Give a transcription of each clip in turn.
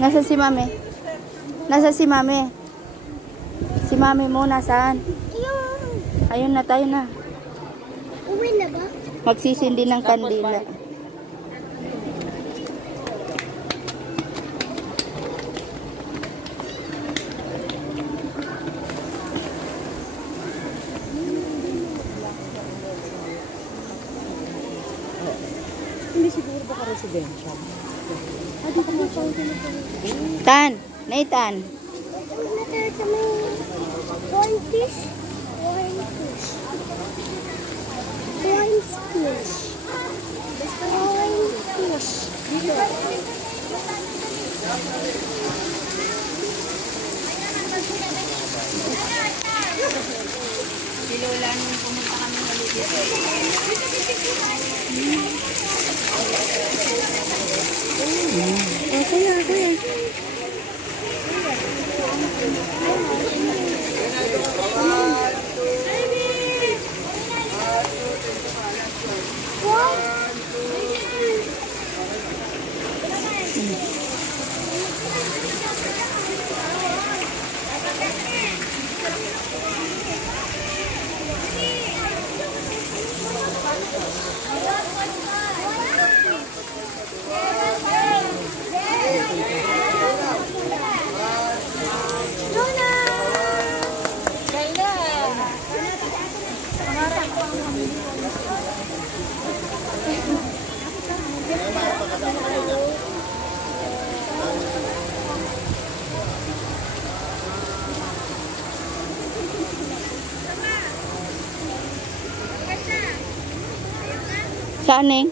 Nasaan si Mami? Nasaan si Mami? Si Mami mo, nasaan? Ayun na, tayo na. Uwi na ba? Magsisindi ng kandila. Hindi siguro baka residential. Tan, Nathan. Sa may corn fish. Corn fish. Corn fish. Corn fish. Dito. Si Lola nung pumunta kami maligit. Kuya. Saan eh?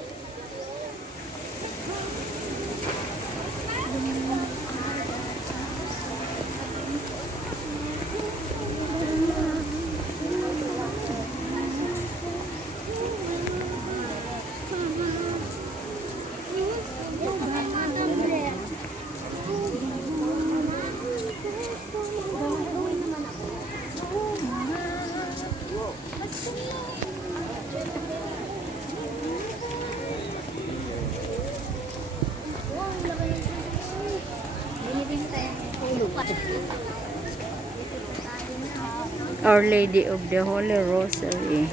Our Lady of the Holy Rosary.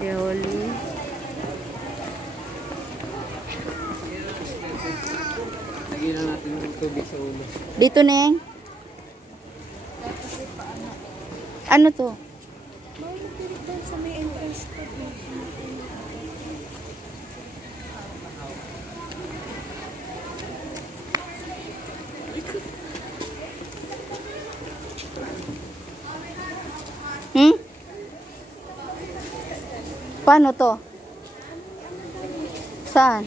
The Holy. Lagyan na natin yung tubig sa ulo. Dito, Neng. Ano to? Sa may entrance ko. Paano to? Saan?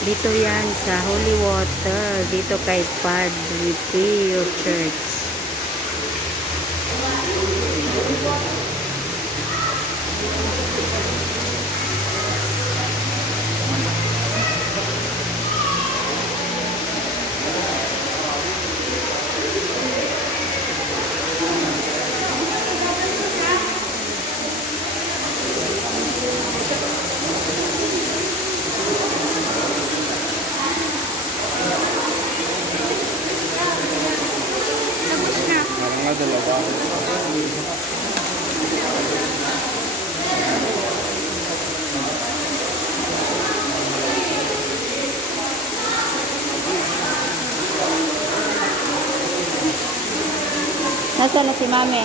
Dito yan sa Holy Water. Dito kay Padre Pio Church. Mga dalawa. Nasaan na si Mami?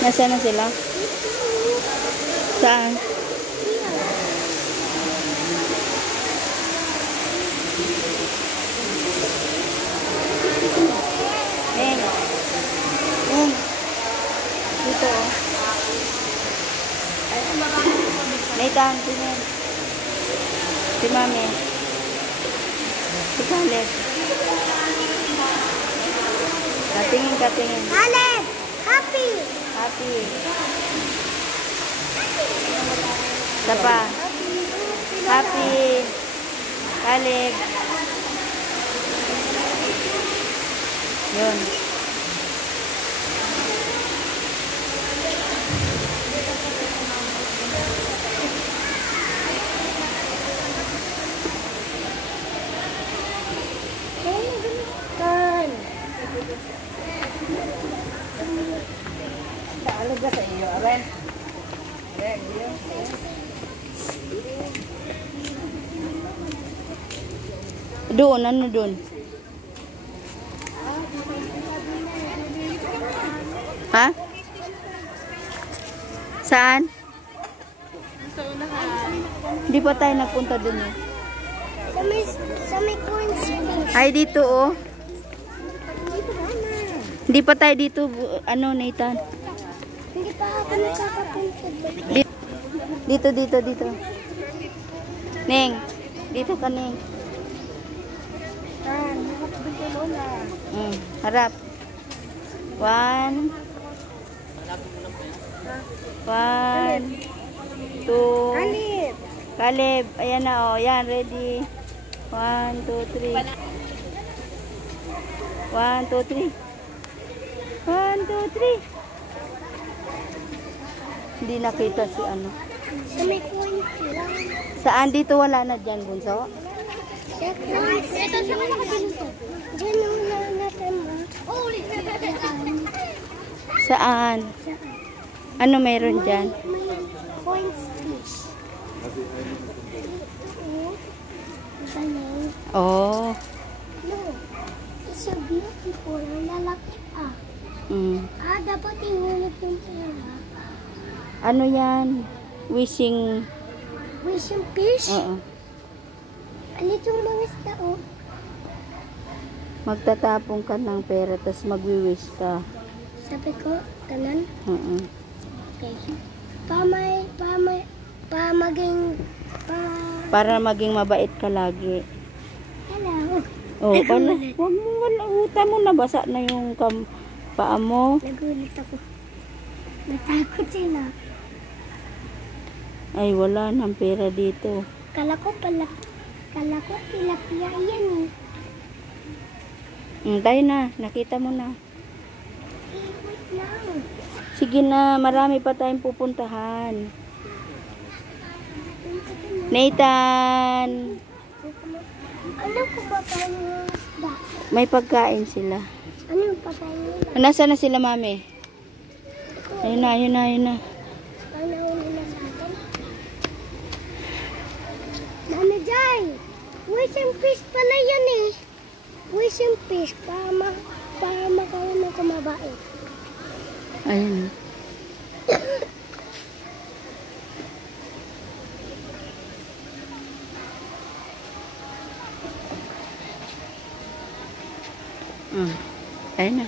Nasaan na sila? Saan? Neng. Neng. Dito oh. Nathan, tingin. Si Mami. Si Caleb. Katingin, katingin. Caleb! Happy! Happy. Isa pa. Happy. Caleb. Yun. Kan! Ano ba sa iyo, Aren? Doon, ano doon? Ha? Saan? Hindi pa tayo nagpunta doon eh. Sa may corn space. Ay, dito oh. Dito ba na? Hindi pa tayo dito, ano, Nathan? Hindi pa ako nakakapunta doon. Dito, dito, dito. Neng, dito ka, Neng. Kan, nakapagod ko Lola. Harap. 1, 2, Caleb! Caleb, ayan na oh, yan, ready. 1, 2, 3. 1, 2, 3. 1, 2, 3. Hindi nakita si ano. Sa may corn lang. Saan dito wala na dyan, Bunso? Ito, sa kanya ka dito. Diyan yung natin mo. Saan? Ano meron dyan? May corn fish. Galing. Oh. No. It's so beautiful. Ang lalaki ah. Dapat ihulog yung pera. Ano yan? Wishing. Wishing fish? Oo. Ano yung mga isda oh? Magtatapong ka ng pera, tapos magwi-wish ka. Sabi ko, kanan. Oo. Okay. Maging, Para maging mabait ka lagi. hello. Oh, pala. Huwag mo, uta mo, nabasa na yung paa mo. Nagulit ako. Natakot sila. Ay, wala nang pera dito. Kala ko tilapia yan eh. Tayo na, nakita mo na. Wait lang. Sige na, marami pa tayong pupuntahan. Nathan! Ano ko ba yung isda? May pagkain sila. Ano yung pagkain nila? Nasaan na sila, Mami? Ayun na, ayun na, ayun na. Panahon nila sa atin. Ano dyan? Wishing fish pala yan eh. Wishing fish para makaroon ka mabait. Ayun. Ayun na.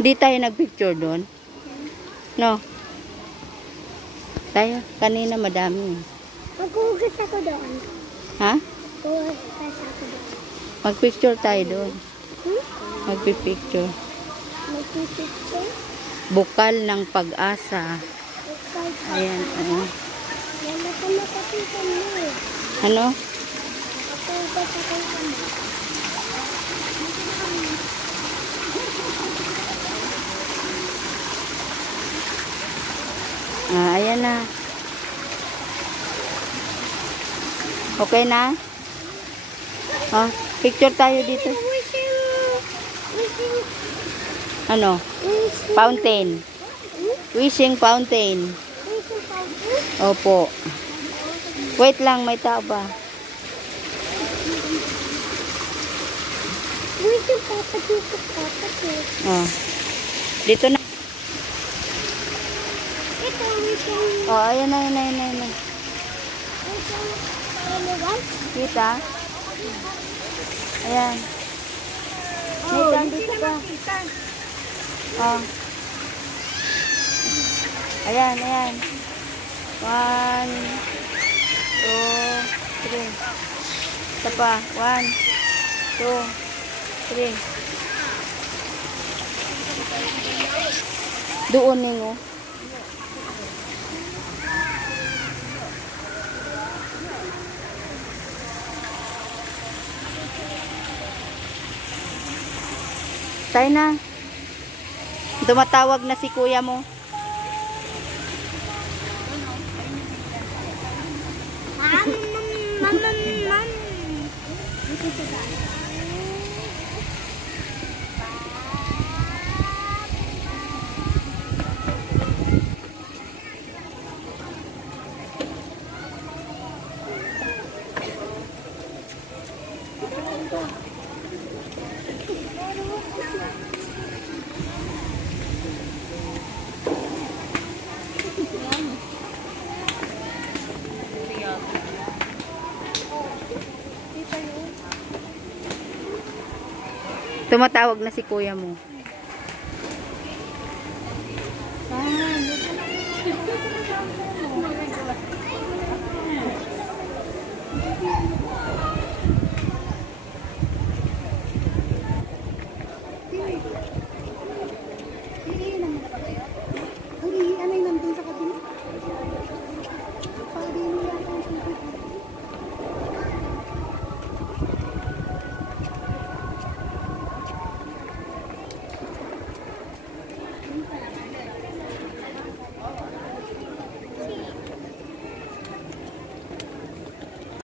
Hindi tayo nagpicture doon. No. Tayo, kanina madami. Maghugas ako doon. Ha? Maghugas ako doon. Mag-picture tayo doon. Hmm? Magpipicture. Magpipicture? Bukal ng pag-asa. Ayan, ayan. Yan ako nakapita mo eh. Ano? Maghugas ako doon. Ayan na. Okay na? Oh, picture tayo dito. Ano? Fountain. Wishing fountain. Opo. Wait lang, may tao ba? Wishing papa dito papa eh. Oh. Dito na. Ito wishing. Oh, ayan na, ayan na, ayan na, ayan na. Wishing. Ano ba? Kita? Ayan. Nathan, dito ka. Oh. Ayan, ayan. 1, 2, 3. Isa pa. 1, 2, 3. Doon ningo. Tayo na. Tumatawag na si kuya mo. Tumatawag na si kuya mo.